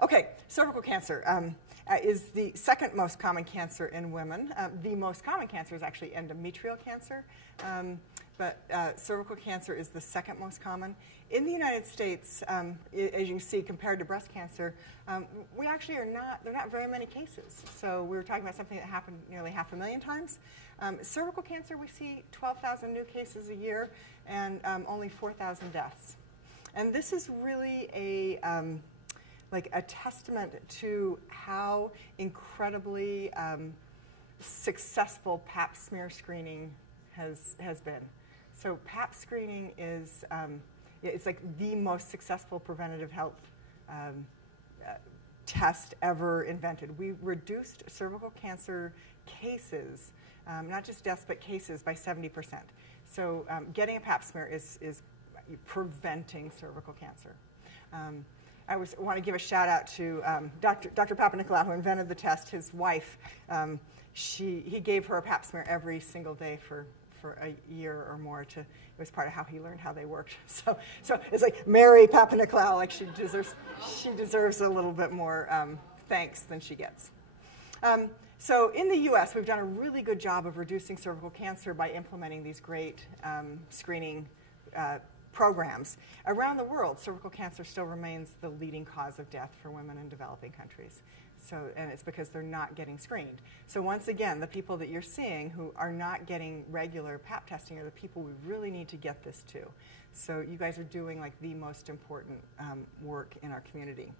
Okay, cervical cancer is the second most common cancer in women. The most common cancer is actually endometrial cancer, but cervical cancer is the second most common. In the United States, as you can see, compared to breast cancer, we actually there are not very many cases. So we were talking about something that happened nearly 500,000 times. Cervical cancer, we see 12,000 new cases a year and only 4,000 deaths. And this is really like a testament to how incredibly successful Pap smear screening has been. So Pap screening is it's like the most successful preventative health test ever invented. We reduced cervical cancer cases, not just deaths, but cases by 70%. So getting a Pap smear is preventing cervical cancer. I want to give a shout out to Dr. Papanicolaou, who invented the test. His wife, he gave her a Pap smear every single day for a year or more. It was part of how he learned how they worked. So it's like Mary Papanicolaou, like she deserves a little bit more thanks than she gets. So in the U.S., we've done a really good job of reducing cervical cancer by implementing these great screening programs. Around the world, cervical cancer still remains the leading cause of death for women in developing countries. And it's because they're not getting screened. So once again, the people that you're seeing who are not getting regular Pap testing are the people we really need to get this to. So you guys are doing like the most important work in our community.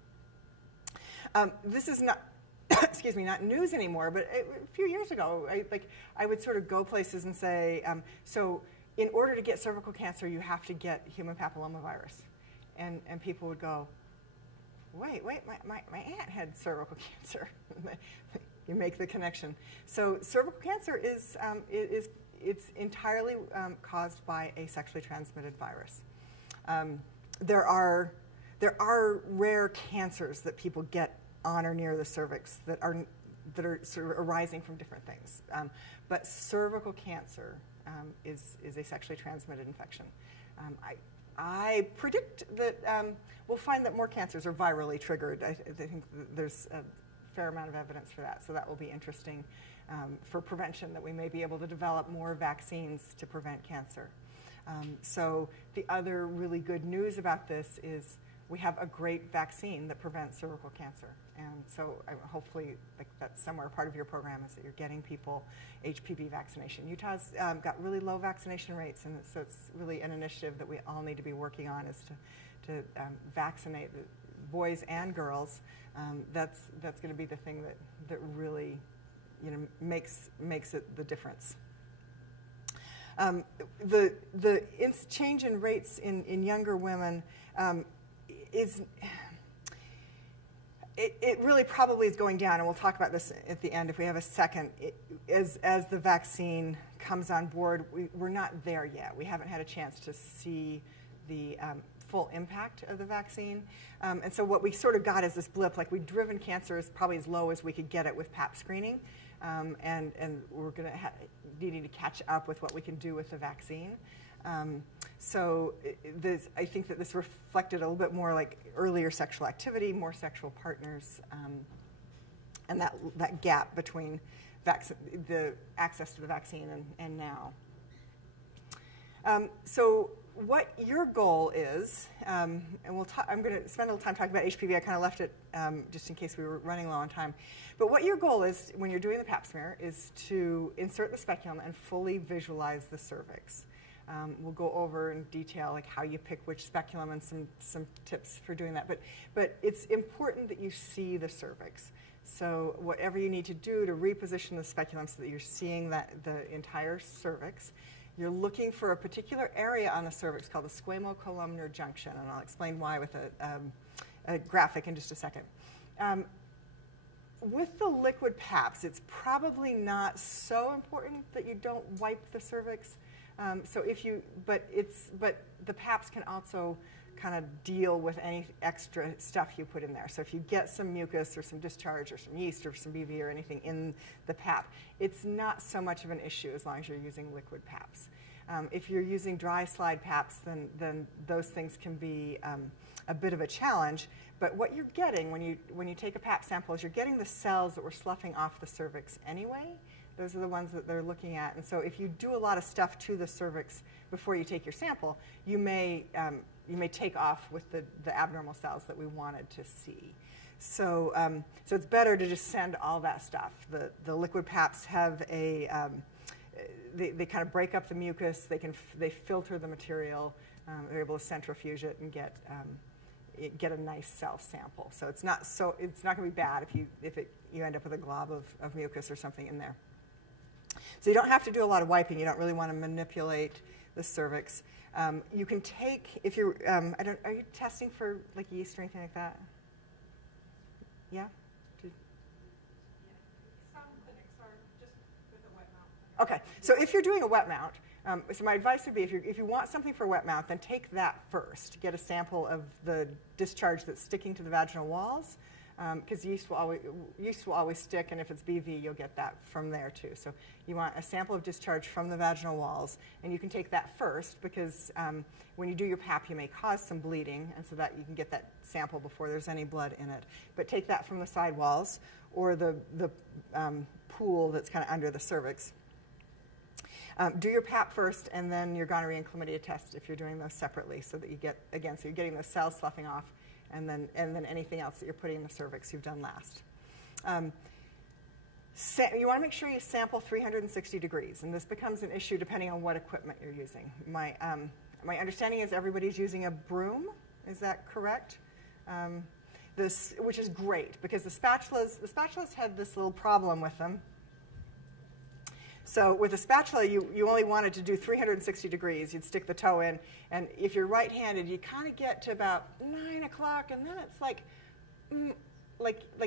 This is not, excuse me, not news anymore, but a few years ago, I would sort of go places and say, so in order to get cervical cancer, you have to get human papillomavirus. And people would go, wait, my aunt had cervical cancer. You make the connection. So cervical cancer it's entirely caused by a sexually transmitted virus. There are rare cancers that people get on or near the cervix that are sort of arising from different things. But cervical cancer is a sexually transmitted infection. I predict that we'll find that more cancers are virally triggered. I think there's a fair amount of evidence for that, so that will be interesting for prevention, that we may be able to develop more vaccines to prevent cancer. So the other really good news about this is we have a great vaccine that prevents cervical cancer. And so hopefully that's somewhere part of your program is that you're getting people HPV vaccination. Utah's got really low vaccination rates, and so it's really an initiative that we all need to be working on, is to vaccinate boys and girls. That's going to be the thing that really makes it the difference. The change in rates in younger women it really probably is going down, and we'll talk about this at the end if we have a second. As the vaccine comes on board, we're not there yet. We haven't had a chance to see the full impact of the vaccine. And so what we sort of got is this blip, like we've driven cancer as probably as low as we could get it with Pap screening, and we're going to needing to catch up with what we can do with the vaccine. So I think that this reflected a little bit more like earlier sexual activity, more sexual partners, and that gap between the access to the vaccine and now. So what your goal is, and I'm going to spend a little time talking about HPV. I kind of left it just in case we were running low on time. But what your goal is when you're doing the Pap smear is to insert the speculum and fully visualize the cervix. We'll go over in detail like how you pick which speculum and some tips for doing that. But it's important that you see the cervix. So whatever you need to do to reposition the speculum so that you're seeing the entire cervix, you're looking for a particular area on the cervix called the squamocolumnar junction, and I'll explain why with a graphic in just a second. With the liquid Paps, it's probably not so important that you don't wipe the cervix. But the Paps can also kind of deal with any extra stuff you put in there. So if you get some mucus or some discharge or some yeast or some BV or anything in the Pap, it's not so much of an issue as long as you're using liquid Paps. If you're using dry slide Paps, then those things can be a bit of a challenge. But what you're getting when you take a pap sample is you're getting the cells that were sloughing off the cervix anyway. Those are the ones that they're looking at. And so if you do a lot of stuff to the cervix before you take your sample, you may take off with the abnormal cells that we wanted to see. So, so it's better to just send all that stuff. The liquid paps have a, they kind of break up the mucus. They filter the material. They're able to centrifuge it and get a nice cell sample. So it's not going to be bad if you end up with a glob of mucus or something in there. So you don't have to do a lot of wiping. You don't really want to manipulate the cervix. You can take, if you're, are you testing for like yeast or anything like that? Yeah? Some clinics are just with a wet mount. Okay, so if you're doing a wet mount, so my advice would be if you want something for a wet mount, then take that first. Get a sample of the discharge that's sticking to the vaginal walls, because yeast will always stick, and if it's BV, you'll get that from there too. So you want a sample of discharge from the vaginal walls, and you can take that first because when you do your pap, you may cause some bleeding, and so that you can get that sample before there's any blood in it. But take that from the side walls or the pool that's kind of under the cervix. Do your pap first, and then your gonorrhea and chlamydia test if you're doing those separately, so that you get, again, so you're getting those cells sloughing off, and then anything else that you're putting in the cervix you've done last. You want to make sure you sample 360 degrees, and this becomes an issue depending on what equipment you're using. My understanding is everybody's using a broom. Is that correct? Which is great, because the spatulas had this little problem with them. So with a spatula, you only wanted to do 360 degrees. You'd stick the toe in, and if you're right-handed, you kind of get to about 9 o'clock, and then it's like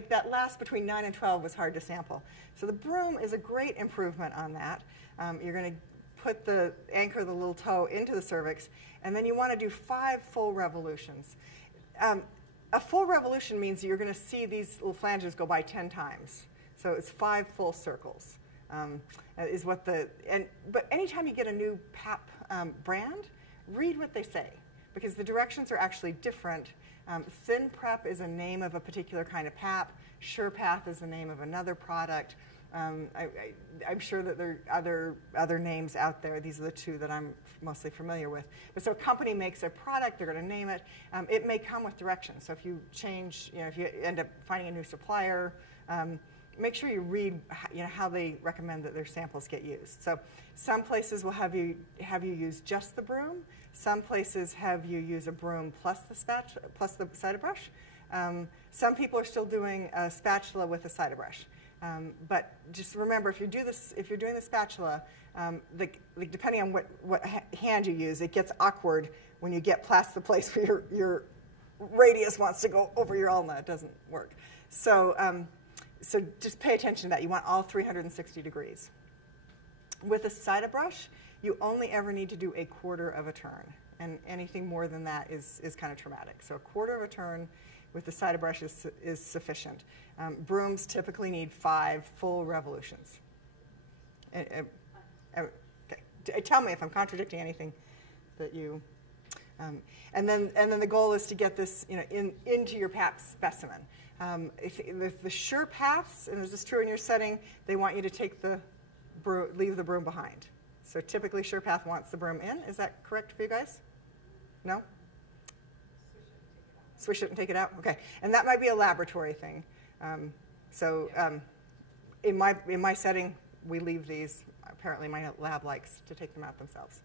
that last between 9 and 12 was hard to sample. So the broom is a great improvement on that. You're going to anchor the little toe into the cervix, and then you want to do 5 full revolutions. A full revolution means you're going to see these little flanges go by 10 times. So it's 5 full circles. But anytime you get a new pap brand, read what they say, because the directions are actually different. Thin prep is a name of a particular kind of pap. SurePath is the name of another product. I'm sure that there are other names out there. These are the 2 that I'm mostly familiar with. But so a company makes a product, they're going to name it. It may come with directions. So if you change, if you end up finding a new supplier, make sure you read how they recommend that their samples get used. So some places will have you use just the broom. Some places have you use a broom plus the spatula, plus the Cytobrush. Some people are still doing a spatula with a Cytobrush. But just remember, if you're doing the spatula, depending on what hand you use, it gets awkward when you get past the place where your radius wants to go over your ulna. It doesn't work. So just pay attention to that. You want all 360 degrees. With a Cytobrush, you only ever need to do a quarter of a turn, and anything more than that is kind of traumatic. So a quarter of a turn with the Cytobrush is sufficient. Brooms typically need 5 full revolutions. Okay. Tell me if I'm contradicting anything that you. And then the goal is to get this into your pap specimen. If the SurePaths, and is this true in your setting, they want you to take leave the broom behind. So typically SurePath wants the broom in. Is that correct for you guys? No? Swish it and take it out? Okay. And that might be a laboratory thing. In my setting, we leave these. Apparently my lab likes to take them out themselves.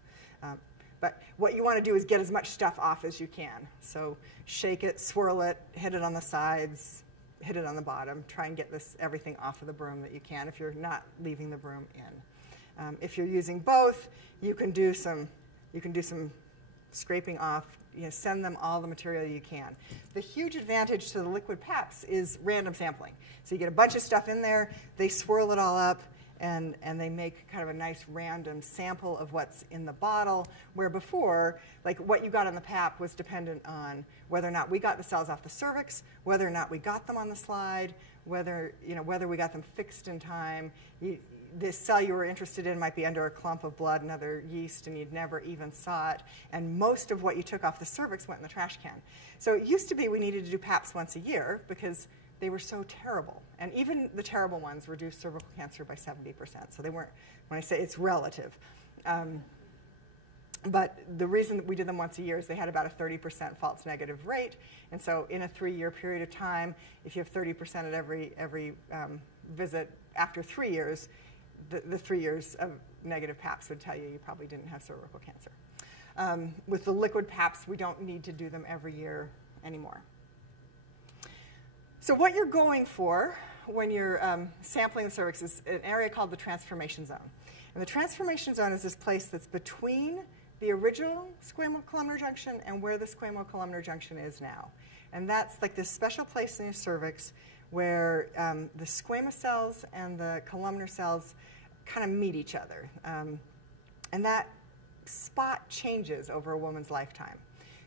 But what you want to do is get as much stuff off as you can. So shake it, swirl it, hit it on the sides, hit it on the bottom. Try and get everything off of the broom that you can if you're not leaving the broom in. If you're using both, you can do some scraping off. Send them all the material you can. The huge advantage to the liquid paps is random sampling. So you get a bunch of stuff in there, they swirl it all up, and they make kind of a nice random sample of what's in the bottle, where before, like what you got on the pap was dependent on whether or not we got the cells off the cervix, whether or not we got them on the slide, whether we got them fixed in time. this cell you were interested in might be under a clump of blood, another yeast, and you'd never even saw it. And most of what you took off the cervix went in the trash can. So it used to be we needed to do PAPs once a year because they were so terrible. And even the terrible ones reduced cervical cancer by 70%. So they weren't, when I say it's relative. But the reason that we did them once a year is they had about a 30% false negative rate. And so in a 3-year period of time, if you have 30% at every visit after 3 years, the 3 years of negative PAPs would tell you you probably didn't have cervical cancer. With the liquid PAPs, we don't need to do them every year anymore. So what you're going for when you're sampling the cervix is an area called the transformation zone. And the transformation zone is this place that's between the original squamocolumnar junction and where the squamocolumnar junction is now. And that's like this special place in your cervix where the squamous cells and the columnar cells kind of meet each other. And that spot changes over a woman's lifetime.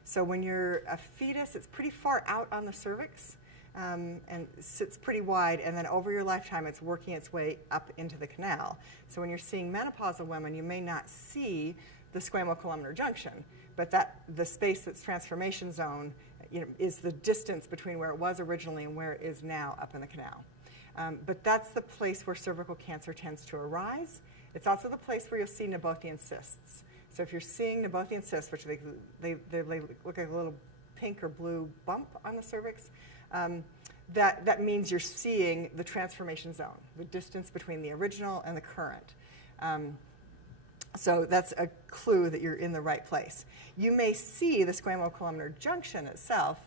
So when you're a fetus, it's pretty far out on the cervix and sits pretty wide, and then over your lifetime it's working its way up into the canal. So when you're seeing menopausal women, you may not see the squamocolumnar junction, but the space that's transformation zone, is the distance between where it was originally and where it is now up in the canal. But that's the place where cervical cancer tends to arise. It's also the place where you'll see Nabothian cysts. So if you're seeing Nabothian cysts, which they look like a little pink or blue bump on the cervix, that means you're seeing the transformation zone, the distance between the original and the current. So that's a clue that you're in the right place. You may see the squamocolumnar junction itself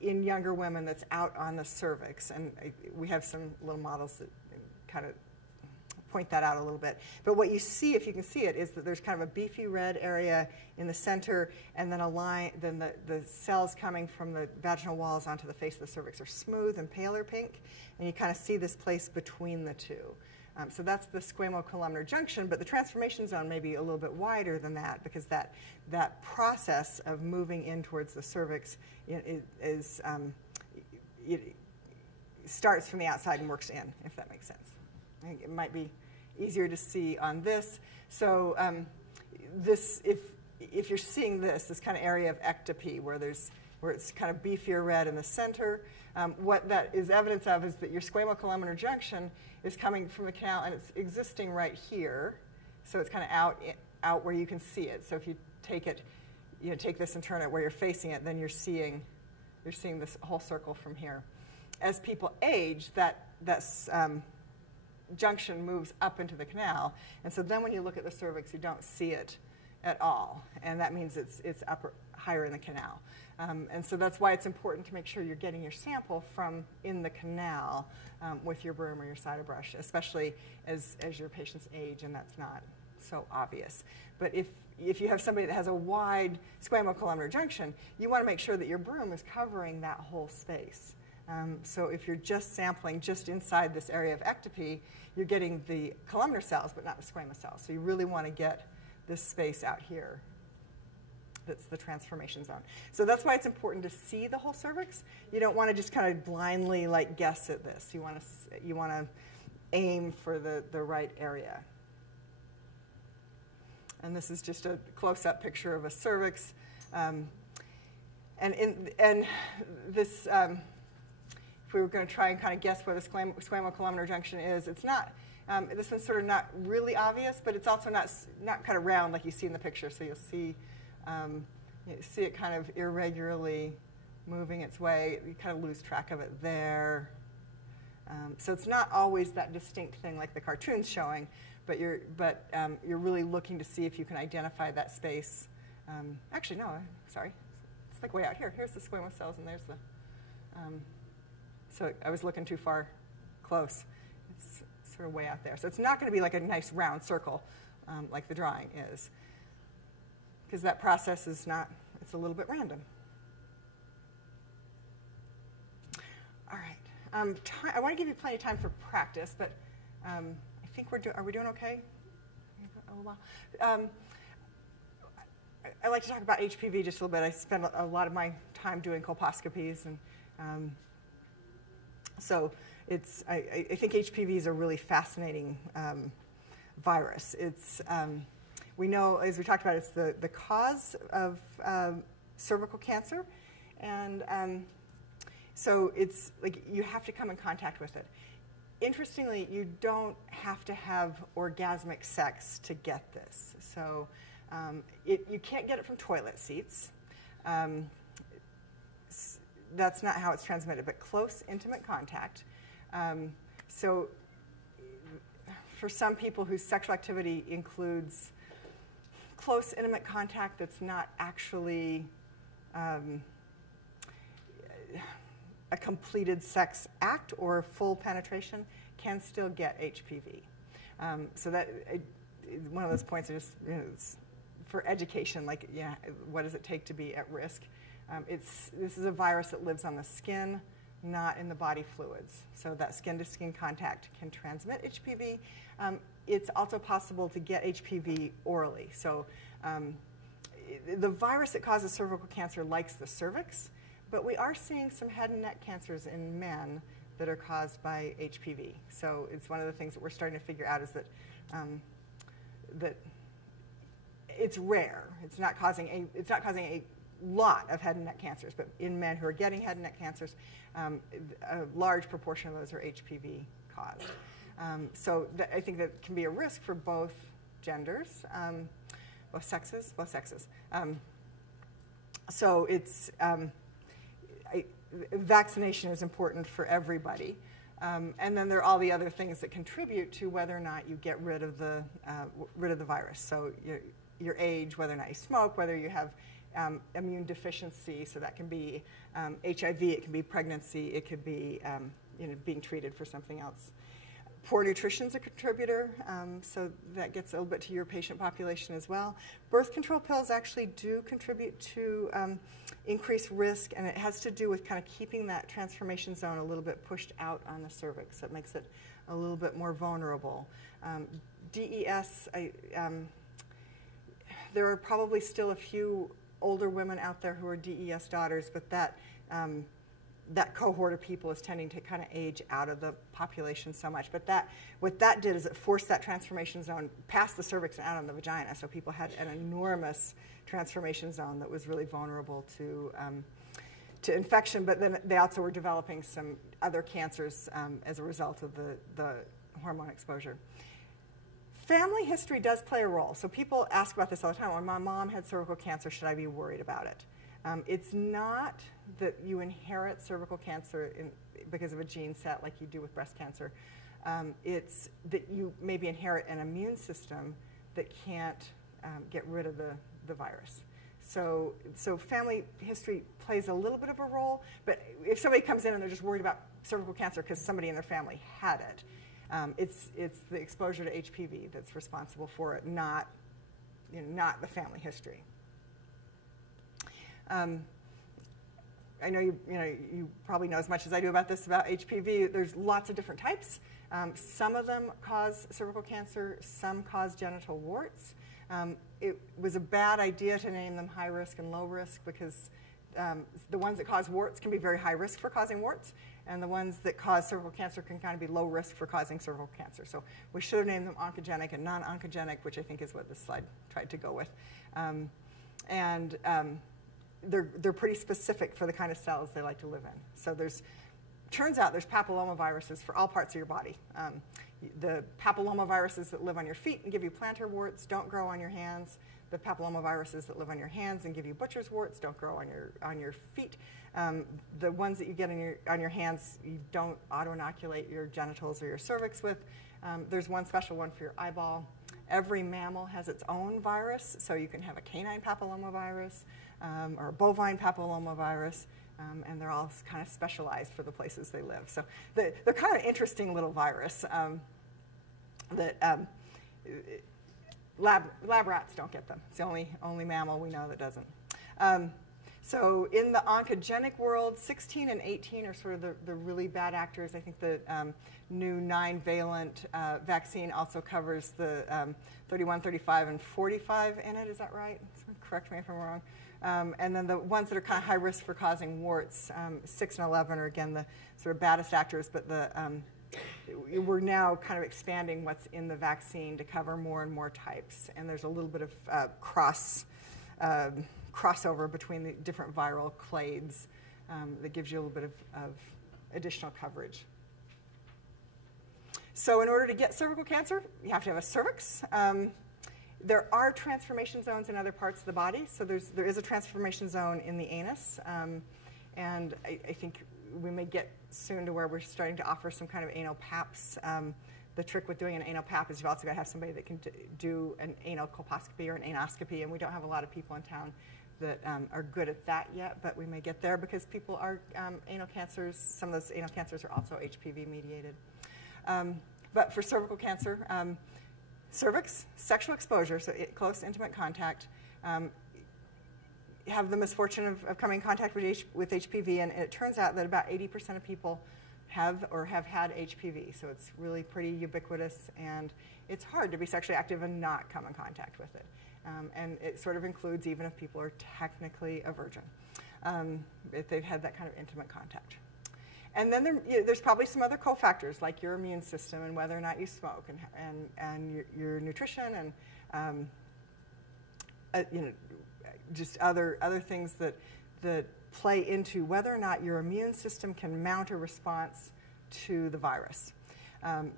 in younger women that's out on the cervix. And we have some little models that kind of point that out a little bit. But what you see, if you can see it, is that there's kind of a beefy red area in the center, and then a line, then the cells coming from the vaginal walls onto the face of the cervix are smooth and paler pink, and you kind of see this place between the two. So that's the squamocolumnar junction, but the transformation zone may be a little bit wider than that because that process of moving in towards the cervix it starts from the outside and works in, if that makes sense. I think it might be easier to see on this. So if you're seeing this kind of area of ectopy where it's kind of beefier red in the center, what that is evidence of is that your squamocolumnar junction is coming from the canal and it's existing right here. So it's kind of out where you can see it. So if you take it, take this and turn it where you're facing it, then you're seeing this whole circle from here. As people age, that junction moves up into the canal, and so then when you look at the cervix, you don't see it at all, and that means it's higher in the canal. And so that's why it's important to make sure you're getting your sample from in the canal with your broom or your cider brush, especially as your patients age and that's not so obvious. But if you have somebody that has a wide squamocolumnar junction, you want to make sure that your broom is covering that whole space. So if you're just sampling just inside this area of ectopy, you're getting the columnar cells but not the squamous cells. So you really want to get this space out here. That's the transformation zone. So that's why it's important to see the whole cervix. You don't want to just kind of blindly guess at this. You want to aim for the right area. And this is just a close-up picture of a cervix. And this, if we were going to try and kind of guess where the squamocolumnar junction is, it's not. This one's sort of not really obvious, but it's also not kind of round like you see in the picture. So you'll see. You see it kind of irregularly moving its way. You kind of lose track of it there. So it's not always that distinct thing like the cartoon's showing, but you're really looking to see if you can identify that space. Actually, no, sorry. It's like way out here. Here's the squamous cells, and there's the. So I was looking too far close. It's sort of way out there. So it's not going to be like a nice round circle like the drawing is, because that process is not, it's a little bit random. All right. I want to give you plenty of time for practice, but I think are we doing okay? I like to talk about HPV just a little bit. I spend a lot of my time doing colposcopies, and so I think HPV is a really fascinating virus. We know, as we talked about, it's the cause of cervical cancer, and so it's like you have to come in contact with it. Interestingly, you don't have to have orgasmic sex to get this. So you can't get it from toilet seats. That's not how it's transmitted, but close, intimate contact. So for some people whose sexual activity includes close, intimate contact that's not actually a completed sex act or full penetration, can still get HPV. So that one of those points are just, it's for education, like, yeah, what does it take to be at risk? This is a virus that lives on the skin, not in the body fluids. So that skin-to-skin contact can transmit HPV. It's also possible to get HPV orally. So the virus that causes cervical cancer likes the cervix, but we are seeing some head and neck cancers in men that are caused by HPV. So it's one of the things that we're starting to figure out is that that it's rare. It's not causing a lot of head and neck cancers, but in men who are getting head and neck cancers, a large proportion of those are HPV caused. So I think that can be a risk for both genders, both sexes. So it's vaccination is important for everybody, and then there are all the other things that contribute to whether or not you get rid of the virus. So your age, whether or not you smoke, whether you have immune deficiency, so that can be HIV, it can be pregnancy, it could be being treated for something else. Poor nutrition is a contributor, so that gets a little bit to your patient population as well. Birth control pills actually do contribute to increased risk, and it has to do with kind of keeping that transformation zone a little bit pushed out on the cervix. So it makes it a little bit more vulnerable. DES, there are probably still a few older women out there who are DES daughters, but that cohort of people is tending to kind of age out of the population so much. But what that did is it forced that transformation zone past the cervix and out on the vagina. So people had an enormous transformation zone that was really vulnerable to infection. But then they also were developing some other cancers as a result of the hormone exposure. Family history does play a role. So people ask about this all the time. When my mom had cervical cancer, should I be worried about it? It's not that you inherit cervical cancer because of a gene set like you do with breast cancer. It's that you maybe inherit an immune system that can't get rid of the virus. So family history plays a little bit of a role, but if somebody comes in and they're just worried about cervical cancer because somebody in their family had it, it's the exposure to HPV that's responsible for it, not the family history. I know you probably know as much as I do about this, about HPV. There's lots of different types. Some of them cause cervical cancer, some cause genital warts. It was a bad idea to name them high risk and low risk because the ones that cause warts can be very high risk for causing warts, and the ones that cause cervical cancer can kind of be low risk for causing cervical cancer. So we should have named them oncogenic and non-oncogenic, which I think is what this slide tried to go with. They're pretty specific for the kind of cells they like to live in. So turns out there's papillomaviruses for all parts of your body. The papillomaviruses that live on your feet and give you plantar warts don't grow on your hands. The papillomaviruses that live on your hands and give you butcher's warts don't grow on your feet. The ones that you get on your hands, you don't auto-inoculate your genitals or your cervix with. There's one special one for your eyeball. Every mammal has its own virus, so you can have a canine papillomavirus or a bovine papillomavirus, and they're all kind of specialized for the places they live. So they're kind of an interesting little virus that lab rats don't get them. It's the only mammal we know that doesn't. So in the oncogenic world, 16 and 18 are sort of the really bad actors. I think the new 9-valent vaccine also covers the 31, 35, and 45 in it. Is that right? Someone correct me if I'm wrong. And then the ones that are kind of high risk for causing warts, 6 and 11 are, again, the sort of baddest actors. But we're now kind of expanding what's in the vaccine to cover more and more types. And there's a little bit of crossover between the different viral clades that gives you a little bit of additional coverage. So in order to get cervical cancer, you have to have a cervix. There are transformation zones in other parts of the body. So there is a transformation zone in the anus. And I think we may get soon to where we're starting to offer some kind of anal paps. The trick with doing an anal pap is you've also got to have somebody that can do an anal colposcopy or an anoscopy. And we don't have a lot of people in town that are good at that yet, but we may get there because people are anal cancers. Some of those anal cancers are also HPV mediated. But for cervical cancer, cervix, sexual exposure, so close intimate contact, have the misfortune of coming in contact with HPV, and it turns out that about 80% of people have or have had HPV. So it's really pretty ubiquitous, and it's hard to be sexually active and not come in contact with it. And it sort of includes even if people are technically a virgin, if they've had that kind of intimate contact. And then there's probably some other cofactors like your immune system and whether or not you smoke and your nutrition and just other things that play into whether or not your immune system can mount a response to the virus.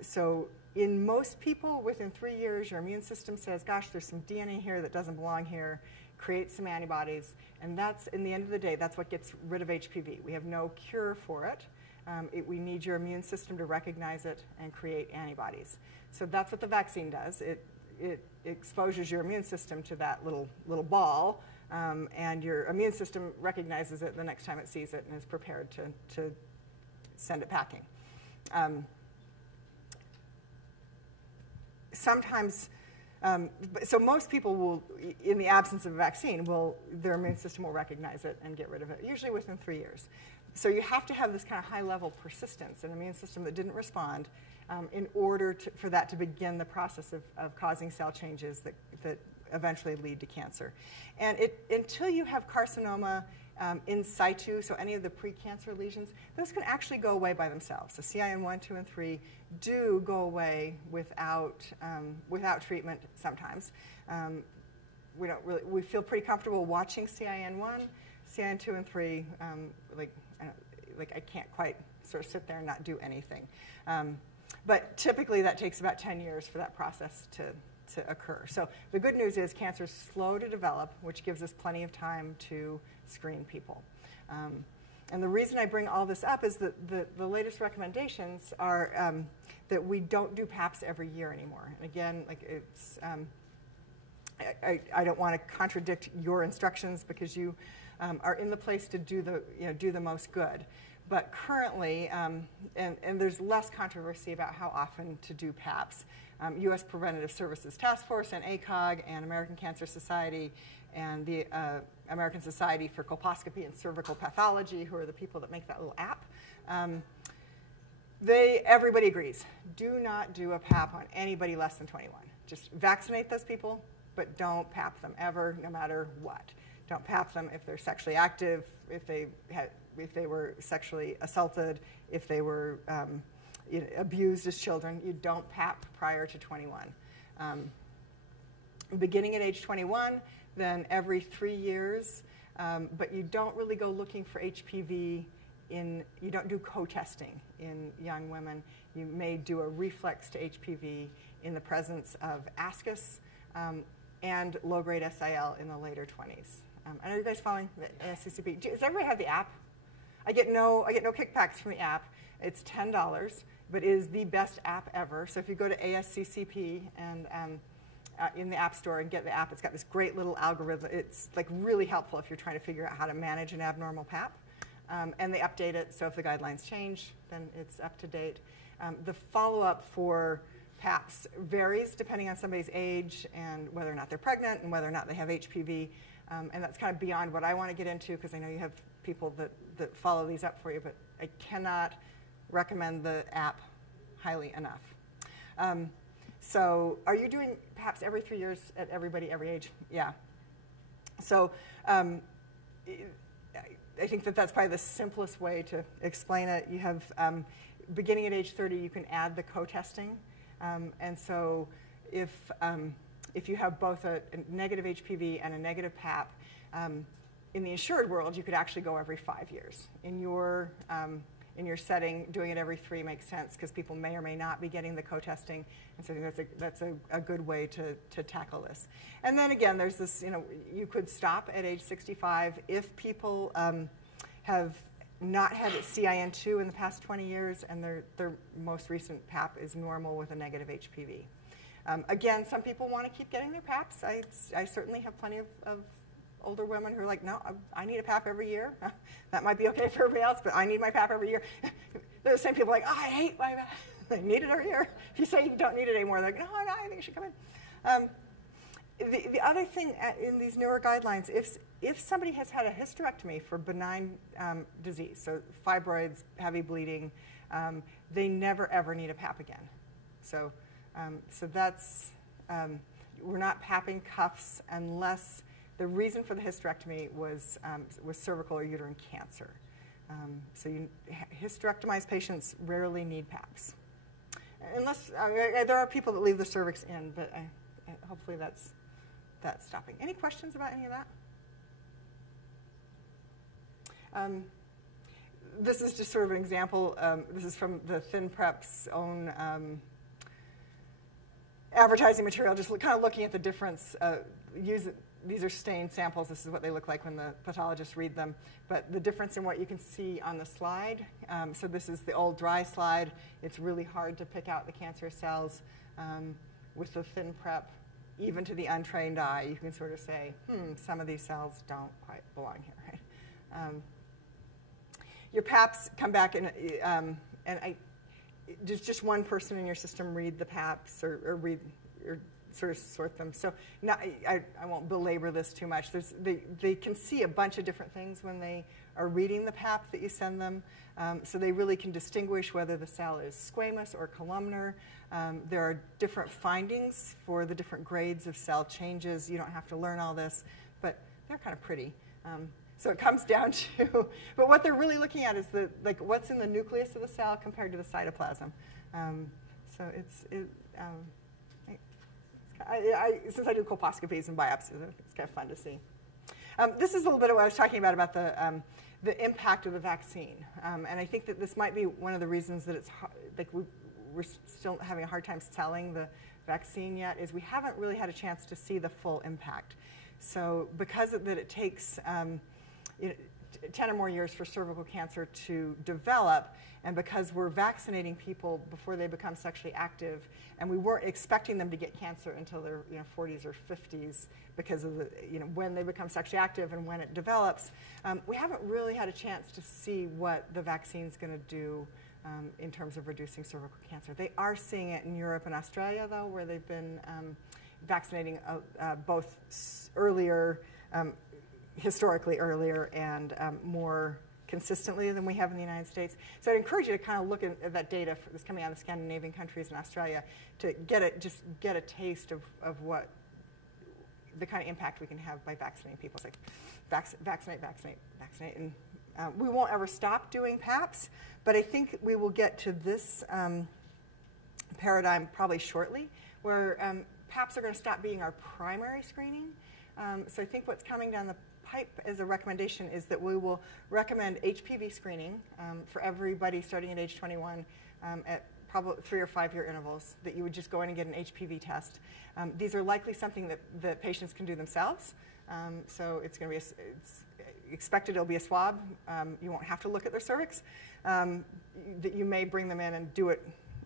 So in most people, within 3 years, your immune system says, gosh, there's some DNA here that doesn't belong here, create some antibodies, and that's, in the end of the day, that's what gets rid of HPV. We have no cure for it. We need your immune system to recognize it and create antibodies. So that's what the vaccine does. It exposes your immune system to that little ball, and your immune system recognizes it the next time it sees it and is prepared to send it packing. Sometimes, so most people will, in the absence of a vaccine, their immune system will recognize it and get rid of it, usually within 3 years. So you have to have this kind of high-level persistence, an immune system that didn't respond, in order for that to begin the process of causing cell changes that eventually lead to cancer. And until you have carcinoma in situ, so any of the precancer lesions, those can actually go away by themselves. So CIN 1, 2, and 3 do go away without treatment sometimes. We feel pretty comfortable watching CIN 1, CIN 2, and 3. I can't quite sort of sit there and not do anything. But typically that takes about 10 years for that process to occur. So the good news is cancer is slow to develop, which gives us plenty of time to screen people. And the reason I bring all this up is that the latest recommendations are that we don't do PAPs every year anymore. And again, I don't want to contradict your instructions because you are in the place to do the most good. But currently, and there's less controversy about how often to do PAPs. U.S. Preventative Services Task Force and ACOG and American Cancer Society and the American Society for Colposcopy and Cervical Pathology, who are the people that make that little app, everybody agrees. Do not do a PAP on anybody less than 21. Just vaccinate those people, but don't PAP them ever, no matter what. Don't PAP them if they're sexually active, if they were sexually assaulted, if they were abused as children. You don't PAP prior to 21. Beginning at age 21, then every 3 years, but you don't really go looking for HPV you don't do co-testing in young women. You may do a reflex to HPV in the presence of ascus and low-grade SIL in the later 20s. Are you guys following the ASCCP? Does everybody have the app? I get no kickbacks from the app. It's $10, but it is the best app ever. So if you go to ASCCP and in the App Store and get the app, it's got this great little algorithm. It's really helpful if you're trying to figure out how to manage an abnormal PAP. And they update it, so if the guidelines change, then it's up to date. The follow-up for PAPs varies depending on somebody's age and whether or not they're pregnant and whether or not they have HPV. And that's kind of beyond what I want to get into because I know you have people that follow these up for you, but I cannot recommend the app highly enough. So are you doing PAPs every 3 years at everybody, every age? Yeah. So I think that's probably the simplest way to explain it. You have, beginning at age 30, you can add the co-testing. And so if you have both a negative HPV and a negative PAP, in the insured world, you could actually go every 5 years. In your setting, doing it every 3 makes sense because people may or may not be getting the co-testing, and so I think that's a good way to tackle this. And then again, there's this, you could stop at age 65 if people have not had CIN2 in the past 20 years, and their most recent PAP is normal with a negative HPV. Again, some people want to keep getting their PAPs. I certainly have plenty of older women who are like, no, I need a PAP every year. That might be okay for everybody else, but I need my PAP every year. They're the same people like, oh, I hate my PAP. I need it every year. If you say you don't need it anymore, they're like, no, I think it should come in. The other thing in these newer guidelines, if somebody has had a hysterectomy for benign disease, so fibroids, heavy bleeding, they never ever need a PAP again. So that's, we're not PAPing cuffs unless the reason for the hysterectomy was cervical or uterine cancer. So hysterectomized patients rarely need PAPs. Unless, there are people that leave the cervix in, but hopefully that's stopping. Any questions about any of that? This is just sort of an example. This is from the ThinPrep's own advertising material, just kind of looking at the difference. These are stained samples. This is what they look like when the pathologists read them. But the difference in what you can see on the slide, so this is the old dry slide. It's really hard to pick out the cancerous cells. With the ThinPrep, even to the untrained eye, you can sort of say, some of these cells don't quite belong here, right? Your PAPs come back, and does just one person in your system read the PAPs or read or sort of sort them? So I won't belabor this too much. They can see a bunch of different things when they are reading the PAP that you send them. So they really can distinguish whether the cell is squamous or columnar. There are different findings for the different grades of cell changes. You don't have to learn all this, but they're kind of pretty. So it comes down to, but what they're really looking at is what's in the nucleus of the cell compared to the cytoplasm. So since I do colposcopies and biopsies, it's kind of fun to see. This is a little bit of what I was talking about the impact of the vaccine. And I think that this might be one of the reasons that it's like we're still having a hard time selling the vaccine yet, is we haven't really had a chance to see the full impact. So because it takes 10 or more years for cervical cancer to develop, and because we're vaccinating people before they become sexually active, and we weren't expecting them to get cancer until their 40s or 50s because of when they become sexually active and when it develops, we haven't really had a chance to see what the vaccine's going to do in terms of reducing cervical cancer. They are seeing it in Europe and Australia, though, where they've been vaccinating both earlier, historically earlier, and more consistently than we have in the United States. So I'd encourage you to kind of look at that data that's coming out of the Scandinavian countries and Australia to just get a taste of what the kind of impact we can have by vaccinating people. It's like vaccinate, vaccinate, vaccinate. And we won't ever stop doing PAPs, but I think we will get to this paradigm probably shortly, where PAPs are going to stop being our primary screening. So I think what's coming down the pipe as a recommendation is that we will recommend HPV screening for everybody starting at age 21 at probably 3 or 5 year intervals, that you would just go in and get an HPV test. These are likely something that patients can do themselves. So it's going to be it's expected it'll be a swab. You won't have to look at their cervix. That you may bring them in and do it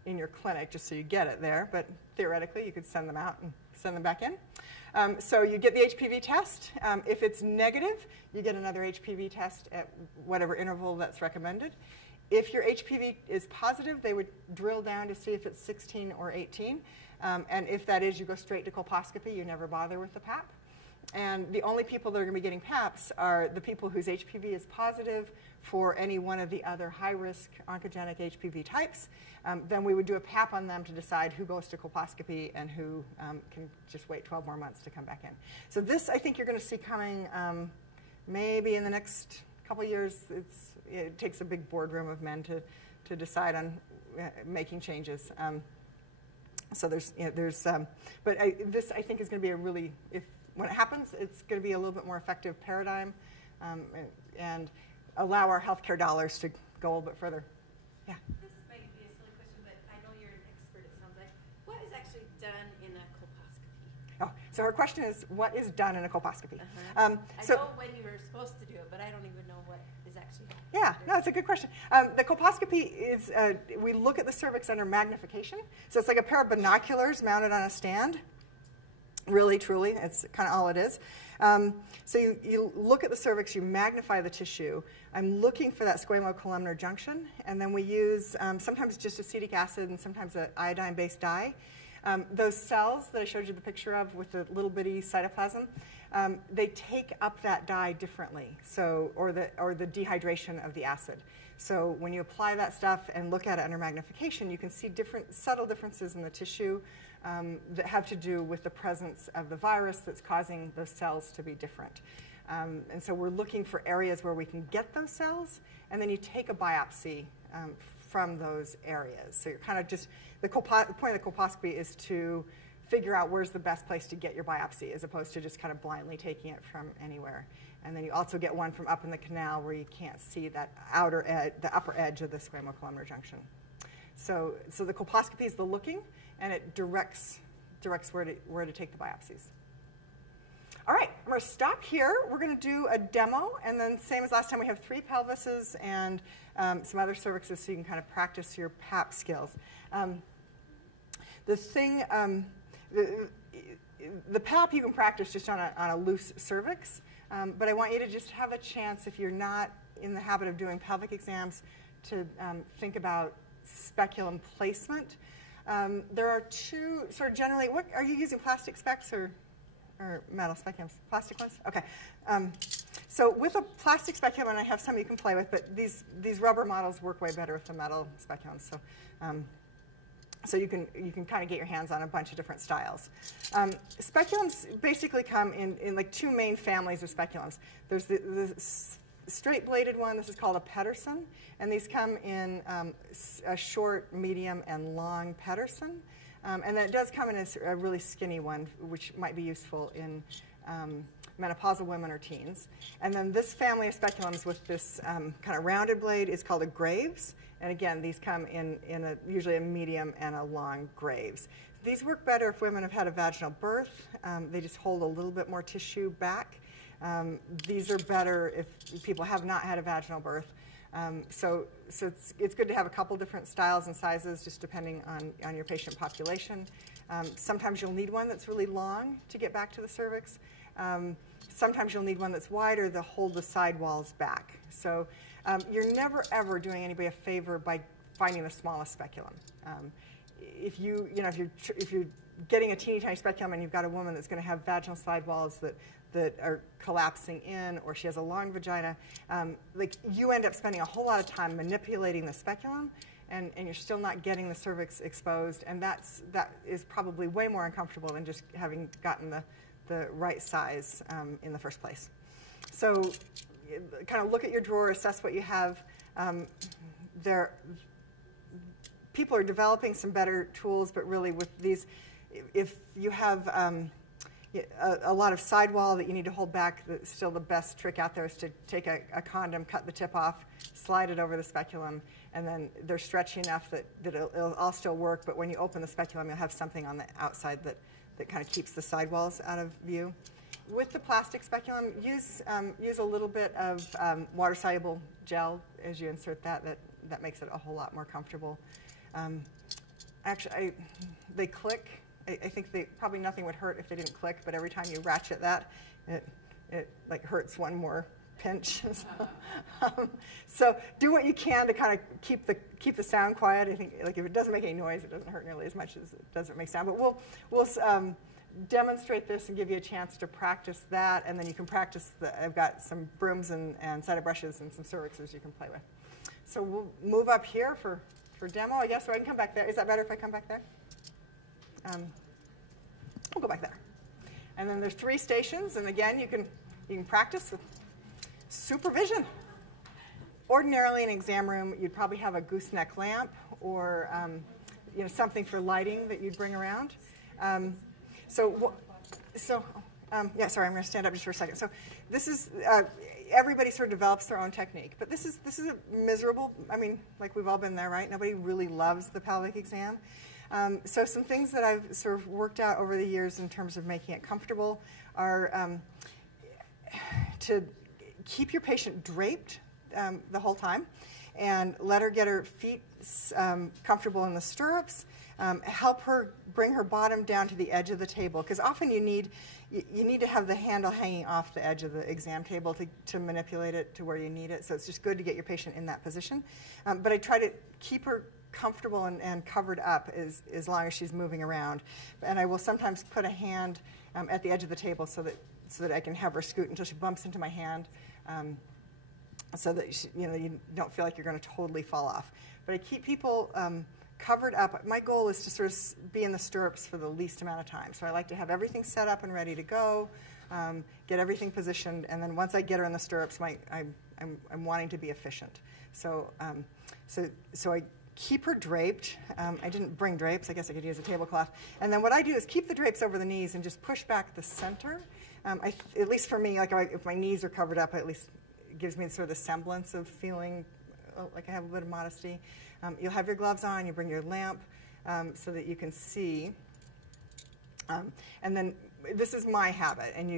in your clinic just so you get it there, but theoretically you could send them out and send them back in. So you get the HPV test. If it's negative, you get another HPV test at whatever interval that's recommended. If your HPV is positive, they would drill down to see if it's 16 or 18. And if that is, you go straight to colposcopy. You never bother with the Pap. And the only people that are going to be getting PAPs are the people whose HPV is positive for any one of the other high-risk oncogenic HPV types. Then we would do a PAP on them to decide who goes to colposcopy and who can just wait 12 more months to come back in. So this, I think you're going to see coming maybe in the next couple of years. It takes a big boardroom of men to decide on making changes. So there's, but this I think is going to be a really, when it happens, it's going to be a little bit more effective paradigm and allow our healthcare dollars to go a little bit further. Yeah. This might be a silly question, but I know you're an expert, it sounds like. What is actually done in a colposcopy? Oh, so her question is, what is done in a colposcopy? I know when you were supposed to do it, but I don't even know what is actually done. Yeah, no, it's a good question. The colposcopy is, we look at the cervix under magnification. So it's like a pair of binoculars mounted on a stand. Really, truly, it's kind of all it is. So you look at the cervix, you magnify the tissue. I'm looking for that squamo-columnar junction, and then we use sometimes just acetic acid and sometimes an iodine-based dye. Those cells that I showed you the picture of with the little bitty cytoplasm, they take up that dye differently, so, or the dehydration of the acid. So when you apply that stuff and look at it under magnification, you can see subtle differences in the tissue that have to do with the presence of the virus that's causing those cells to be different. And so we're looking for areas where we can get those cells, and then you take a biopsy from those areas. So you're kind of just, the point of the colposcopy is to figure out where's the best place to get your biopsy, as opposed to just kind of blindly taking it from anywhere. And then you also get one from up in the canal where you can't see that outer edge, the upper edge of the squamo-columnar junction. So the colposcopy is the looking, and it directs where to take the biopsies. All right, I'm going to stop here. We're going to do a demo, and then same as last time, we have 3 pelvises and some other cervixes, so you can kind of practice your PAP skills. The PAP you can practice just on a loose cervix, but I want you to just have a chance, if you're not in the habit of doing pelvic exams, to think about speculum placement. There are 2, sort of generally, what are you using, plastic specs or metal speculums? Plastic ones? Okay. So with a plastic speculum, and I have some you can play with, but these rubber models work way better with the metal speculums. So you can kind of get your hands on a bunch of different styles. Speculums basically come in like 2 main families of speculums. There's the straight-bladed one. This is called a Pedersen, and these come in a short, medium, and long Pedersen. And then it does come in a really skinny one, which might be useful in menopausal women or teens. And then this family of speculums with this kind of rounded blade is called a Graves. And again, these come in usually a medium and a long Graves. These work better if women have had a vaginal birth. They just hold a little bit more tissue back. These are better if people have not had a vaginal birth. So it's good to have a couple different styles and sizes, just depending on your patient population. Sometimes you'll need one that's really long to get back to the cervix. Sometimes you'll need one that's wider to hold the side walls back. So you're never ever doing anybody a favor by finding the smallest speculum. If you're getting a teeny tiny speculum and you've got a woman that's going to have vaginal side walls that are collapsing in, or she has a long vagina, like you end up spending a whole lot of time manipulating the speculum, and you're still not getting the cervix exposed, and that is probably way more uncomfortable than just having gotten the right size in the first place. So kind of look at your drawer, assess what you have. People are developing some better tools, but really with these, if you have a lot of sidewall that you need to hold back, still the best trick out there is to take a condom, cut the tip off, slide it over the speculum, and then they're stretchy enough that it'll all still work, but when you open the speculum, you'll have something on the outside that kind of keeps the sidewalls out of view. With the plastic speculum, use a little bit of water-soluble gel as you insert that. That makes it a whole lot more comfortable. Actually, they click. I think probably nothing would hurt if they didn't click, but every time you ratchet that, it like hurts one more pinch. So do what you can to kind of keep the sound quiet. I think like if it doesn't make any noise, it doesn't hurt nearly as much as it does if it makes sound. But we'll demonstrate this and give you a chance to practice that, and then you can practice I've got some brooms and sided brushes and some cervixes you can play with. So we'll move up here for demo, I guess, or I can come back there. Is that better if I come back there? We'll go back there. And then there's 3 stations, and again, you can practice with supervision. Ordinarily in an exam room, you'd probably have a gooseneck lamp or something for lighting that you'd bring around. Yeah, sorry, I'm going to stand up just for a second. So this is, everybody sort of develops their own technique. But this is a miserable, I mean, like we've all been there, right? Nobody really loves the pelvic exam. So some things that I've sort of worked out over the years in terms of making it comfortable are to keep your patient draped the whole time and let her get her feet comfortable in the stirrups. Help her bring her bottom down to the edge of the table, because often you need to have the handle hanging off the edge of the exam table to manipulate it to where you need it. So it's just good to get your patient in that position. But I try to keep her comfortable and covered up as long as she's moving around. And I will sometimes put a hand at the edge of the table so that I can have her scoot until she bumps into my hand, so that you don't feel like you're going to totally fall off. But I keep people covered up. My goal is to sort of be in the stirrups for the least amount of time. So I like to have everything set up and ready to go, get everything positioned, and then once I get her in the stirrups, I'm wanting to be efficient. So I keep her draped. I didn't bring drapes. I guess I could use a tablecloth. And then what I do is keep the drapes over the knees and just push back the center. At least for me, like if my knees are covered up, at least it gives me sort of the semblance of feeling like I have a bit of modesty. You'll have your gloves on, you bring your lamp so that you can see. And then this is my habit, and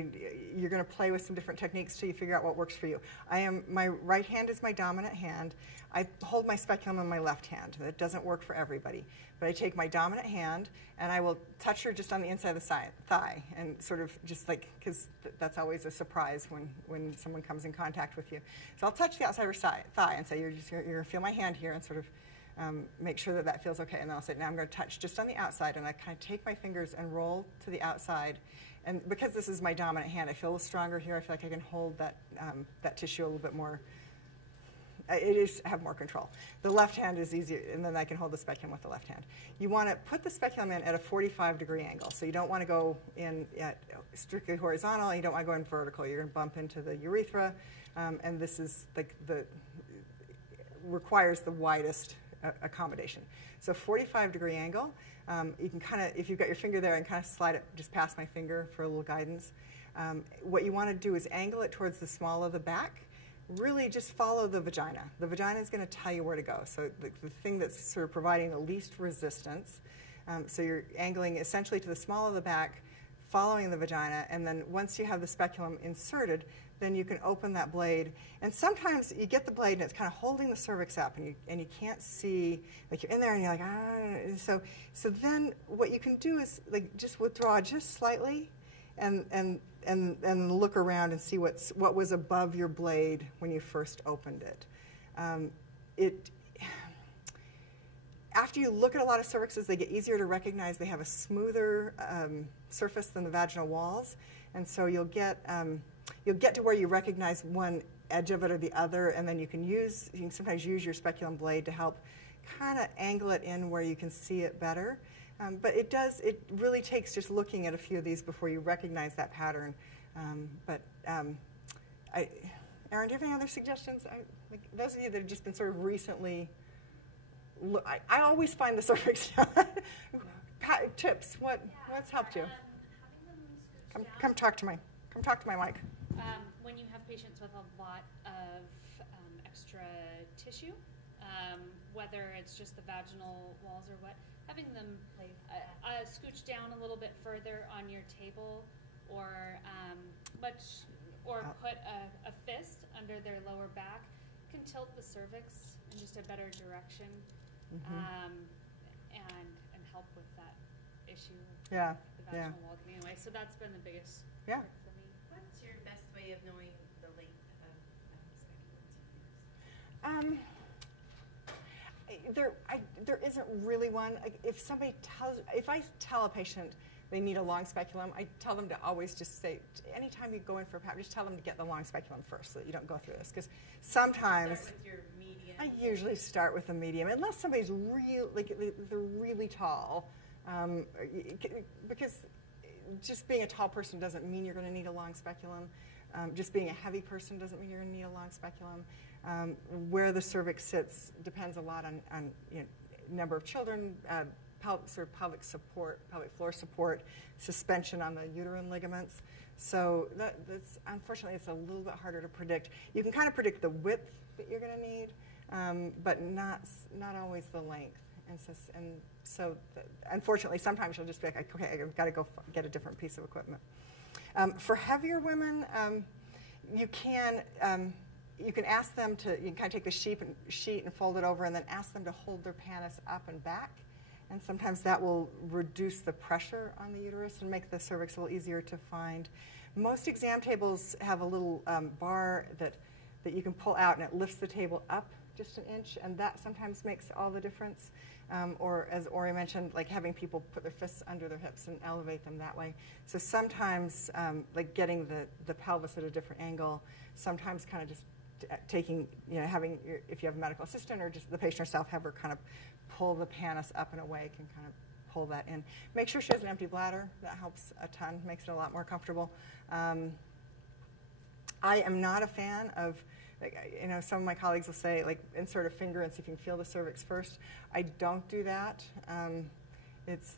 you're going to play with some different techniques till you figure out what works for you. My right hand is my dominant hand. I hold my speculum in my left hand. That doesn't work for everybody. But I take my dominant hand, and I will touch her just on the inside of the thigh, and sort of just like, because that's always a surprise when someone comes in contact with you. So I'll touch the outside of her thigh and say, you're going to feel my hand here, and sort of make sure that feels okay. And then I'll say, now I'm going to touch just on the outside, and I kind of take my fingers and roll to the outside. And because this is my dominant hand, I feel a little stronger here. I feel like I can hold that tissue a little bit more. Have more control. The left hand is easier, and then I can hold the speculum with the left hand. You want to put the speculum in at a 45-degree angle. So you don't want to go in at strictly horizontal, and you don't want to go in vertical. You're going to bump into the urethra, and this is like requires the widest accommodation. So 45-degree angle. You can kind of, if you've got your finger there, and kind of slide it just past my finger for a little guidance. What you want to do is angle it towards the small of the back. Really just follow the vagina. The vagina is going to tell you where to go. So the thing that's sort of providing the least resistance. So you're angling essentially to the small of the back, following the vagina, and then once you have the speculum inserted, then you can open that blade. And sometimes you get the blade and it's kind of holding the cervix up, and you can't see, like you're in there and you're like, ah. So then what you can do is like just withdraw just slightly, and look around and see what was above your blade when you first opened it. After you look at a lot of cervixes, they get easier to recognize. They have a smoother surface than the vaginal walls, and so you'll get to where you recognize one edge of it or the other, and then you can sometimes use your speculum blade to help kind of angle it in where you can see it better. But it really takes just looking at a few of these before you recognize that pattern. Aaron, do you have any other suggestions? Like those of you that have just been sort of recently, I always find the cervix tips. What's helped you? Come talk to my mic. When you have patients with a lot of extra tissue, whether it's just the vaginal walls or what, having them scooch down a little bit further on your table, or put a fist under their lower back can tilt the cervix in just a better direction, and help with that issue. Yeah. The vaginal wall. Anyway, so that's been the biggest trick for me. What's your best way of knowing the length of There isn't really one. If I tell a patient they need a long speculum, I tell them to always just say, anytime you go in for a PAP, just tell them to get the long speculum first so that you don't go through this. Because sometimes Start with your medium. I usually start with the medium, unless somebody's they're really tall. Because just being a tall person doesn't mean you're going to need a long speculum. Just being a heavy person doesn't mean you're going to need a long speculum. Where the cervix sits depends a lot on number of children, pelvic support, pelvic floor support, suspension on the uterine ligaments. So that's unfortunately it's a little bit harder to predict. You can kind of predict the width that you're going to need, but not always the length. And so unfortunately, sometimes you'll just be like, okay, I've got to go get a different piece of equipment. For heavier women, you can ask them to, you can kind of take the sheet and fold it over and then ask them to hold their pannus up and back. And sometimes that will reduce the pressure on the uterus and make the cervix a little easier to find. Most exam tables have a little bar that you can pull out and it lifts the table up just an inch, and that sometimes makes all the difference. Or as Ori mentioned, like having people put their fists under their hips and elevate them that way. So sometimes like getting the pelvis at a different angle, sometimes kind of just taking, having, if you have a medical assistant or just the patient herself, have her kind of pull the pannus up and away, can kind of pull that in. Make sure she has an empty bladder. That helps a ton, makes it a lot more comfortable. I am not a fan of, some of my colleagues will say, like, insert a finger and see if you can feel the cervix first. I don't do that. It's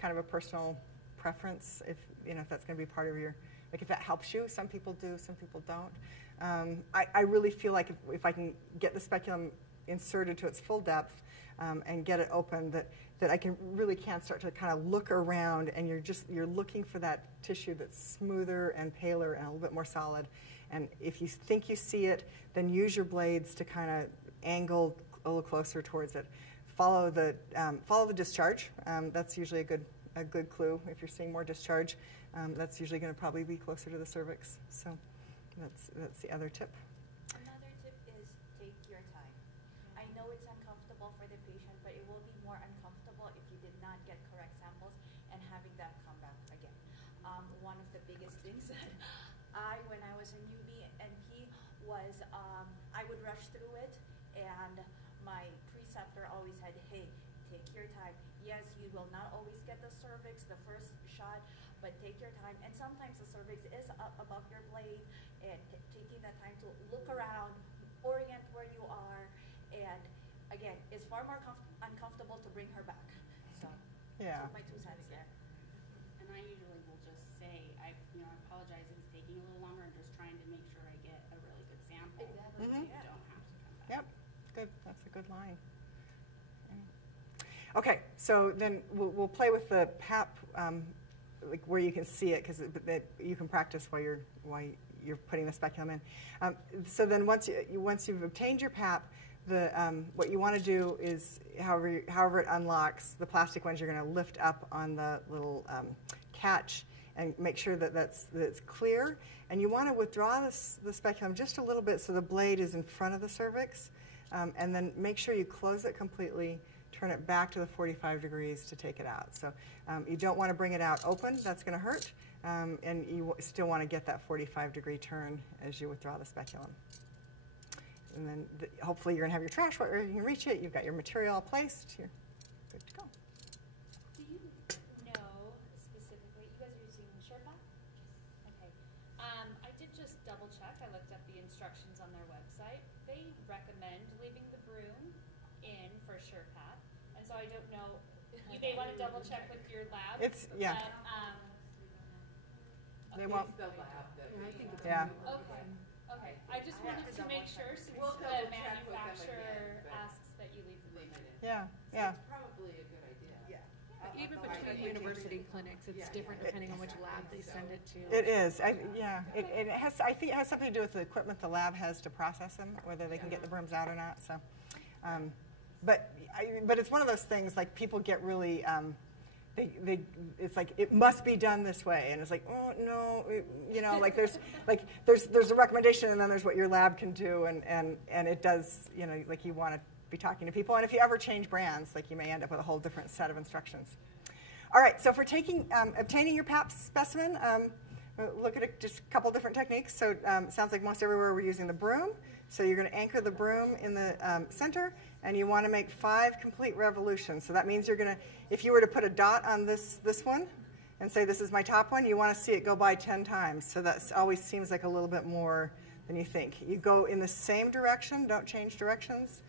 kind of a personal preference if that's going to be part of your, like if that helps you. Some people do, some people don't. I really feel like if I can get the speculum inserted to its full depth and get it open, that I really can start to kind of look around, and you're looking for that tissue that's smoother and paler and a little bit more solid. And if you think you see it, then use your blades to kind of angle a little closer towards it. Follow the discharge. That's usually a good clue. If you're seeing more discharge, that's usually going to probably be closer to the cervix. So that's the other tip. Another tip is take your time. I know it's uncomfortable for the patient, but it will be more uncomfortable if you did not get correct samples and having them come back again. One of the biggest things that when I was a newbie NP was I would rush through it, and my preceptor always said, hey, take your time. Yes, you will not always get the cervix the first shot, but take your time. And sometimes the cervix is up above your blade, and taking that time to look around, orient where you are, and again, it's far more uncomfortable to bring her back. So, yeah. My 2 cents there. And I usually will just say, I apologize if it's taking a little longer. I'm just trying to make sure I get a really good sample. Exactly. So you don't have to come back. Yep, good. That's a good line. Okay, so then we'll play with the PAP, like where you can see it, because you can practice while you're putting the speculum in. So then once you've obtained your PAP, what you want to do is, however it unlocks, the plastic ones you're going to lift up on the little catch and make sure that it's clear. And you want to withdraw the speculum just a little bit so the blade is in front of the cervix, and then make sure you close it completely. Turn it back to the 45 degrees to take it out. So you don't want to bring it out open. That's going to hurt. And you still want to get that 45-degree turn as you withdraw the speculum. And then hopefully you're going to have your trash where you can reach it. You've got your material all placed. You're good to go. Do you know specifically, you guys are using Cervical? Okay. I did just double check. I looked up the instructions on their website. They recommend leaving the broom in for Cervical. And so I don't know, you may want to double check with your lab. Yeah. But, They won't. It's the lab that Yeah. Okay. Okay. I just wanted to make sure since We'll the double check with them manufacturer again, but- asks that you leave the room. Yeah. Yeah. It's probably a good idea. Yeah. Even between university clinics, it's different depending on which lab they send it to. It is. Yeah. It has. I think it has something to do with the equipment the lab has to process them, whether they can get the brooms out or not. So, but it's one of those things. Like people get really it's like it must be done this way, and it's like, oh no, like there's a recommendation, and then there's what your lab can do, and it does, like you want to be talking to people, and if you ever change brands, like you may end up with a whole different set of instructions. All right, so for obtaining your Pap specimen, look at just a couple different techniques. So it sounds like most everywhere we're using the broom. So you're going to anchor the broom in the center, and you want to make 5 complete revolutions. So that means you're going to, if you were to put a dot on this one and say this is my top one, you want to see it go by 10 times. So that always seems like a little bit more than you think. You go in the same direction, don't change directions.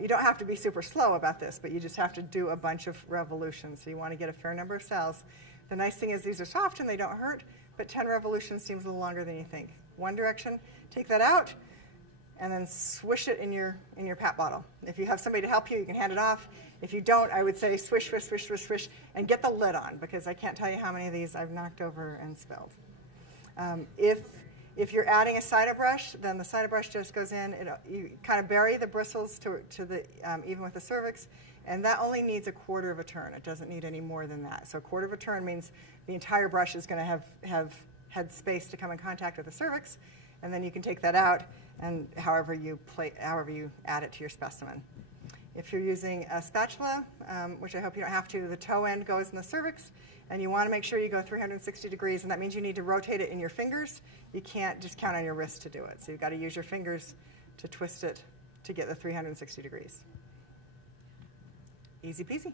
You don't have to be super slow about this, but you just have to do a bunch of revolutions. So you want to get a fair number of cells. The nice thing is these are soft and they don't hurt, but 10 revolutions seems a little longer than you think. One direction, take that out, and then swish it in your Pap bottle. If you have somebody to help you, you can hand it off. If you don't, I would say swish, swish, swish, swish, swish, and get the lid on, because I can't tell you how many of these I've knocked over and spilled. If you're adding a cider brush, then the cider brush just goes in. You kind of bury the bristles to the even with the cervix, and that only needs a 1/4 of a turn. It doesn't need any more than that. So a 1/4 of a turn means the entire brush is going to have had space to come in contact with the cervix, and then you can take that out and however you add it to your specimen. If you're using a spatula, which I hope you don't have to, the toe end goes in the cervix, and you want to make sure you go 360 degrees, and that means you need to rotate it in your fingers. You can't just count on your wrist to do it. So you've got to use your fingers to twist it to get the 360 degrees. Easy peasy.